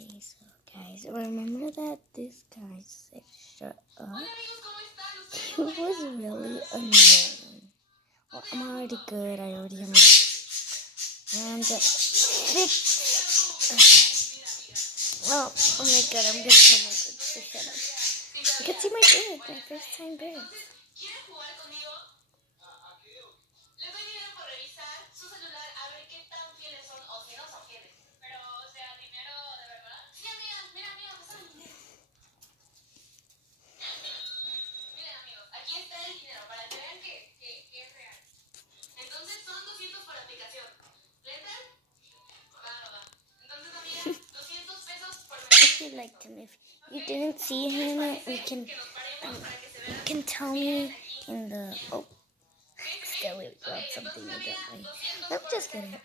Okay, so guys, remember that this guy said shut up? He was really annoying. Well, I'm already good. I already am. And oh my god, I'm gonna tell my birds to shut up. You can see my birds, my first time birds. If you liked him, if you didn't see him, you can tell me in the still we got something I don't like. I'm just kidding.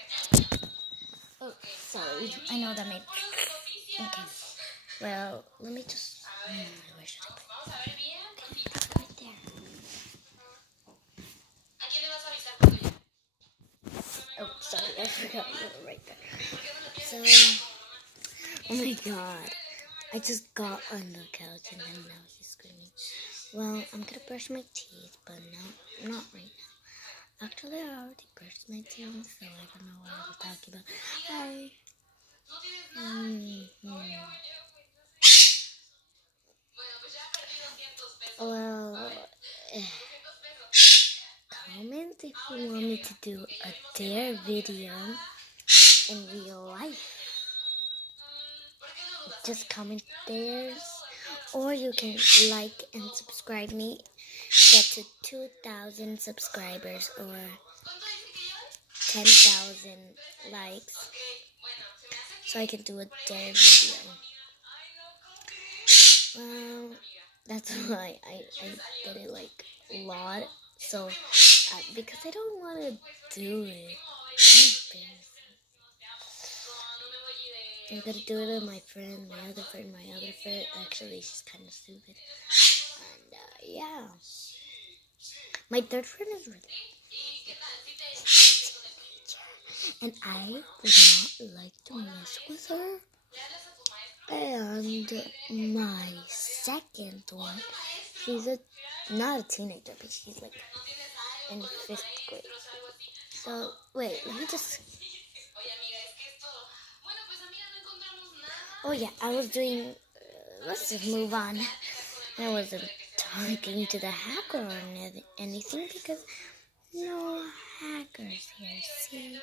Oh, sorry. I know that made. Okay. Well, let me just. Where should I put it? Okay, put it right there. Oh, sorry, I forgot you were right there. So, oh my god. I just got on the couch and then now he's screaming. Well, I'm gonna brush my teeth, but not right now. Actually, I already brushed my teeth, so I don't know what I was talking about. Hi. Well, comment if you want me to do a dare video in real life. Just comment theirs, or you can like and subscribe me. Get to 2,000 subscribers or 10,000 likes, so I can do a dare video. Well, that's why I did it like a lot. So because I don't want to do it. I'm gonna do it with my friend, my other friend. Actually, she's kind of stupid. And yeah, my third friend is really. And I would not like to mess with her. And my second one, she's not a teenager, but she's like in 5th grade. So wait, let me just. Oh yeah, I was doing. Let's just move on. I wasn't talking to the hacker or anything because no hackers here. See.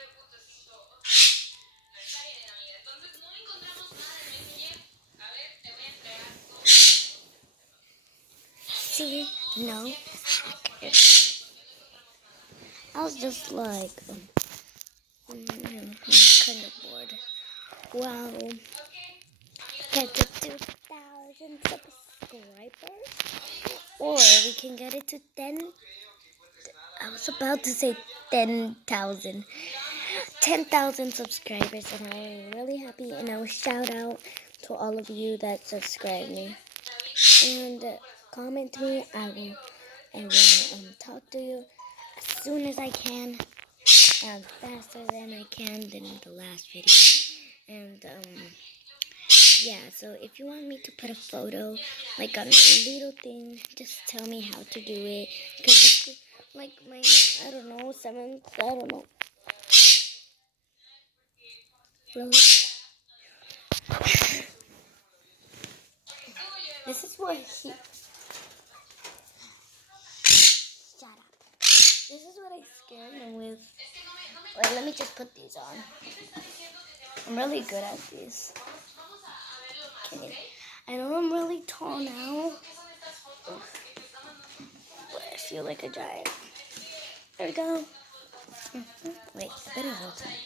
See, no hackers. I was just like, I'm kind of bored. Wow, get to 2,000 subscribers, or we can get it to 10. I was about to say 10,000. 10,000 subscribers, and I'm really happy. And I will shout out to all of you that subscribe me and comment me. I will talk to you as soon as I can, faster than I can than the last video. And yeah, so if you want me to put a photo like on a little thing, just tell me how to do it, because it's like my, I don't know, 7th, I don't know. Really? This is what he. Shut up. This is what I scared him with. Wait, let me just put these on. I'm really good at these. Okay. I know I'm really tall now, but I feel like a giant. There we go. Wait, I better hold it.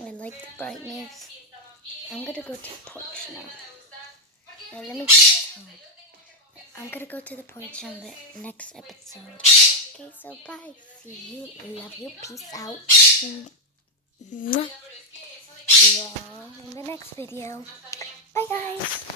I like the brightness. I'm gonna go to the porch now. Now let me just I'm gonna go to the porch on the next episode. Okay, so bye. See you. Love you. Peace out. See you all in the next video. Bye, guys.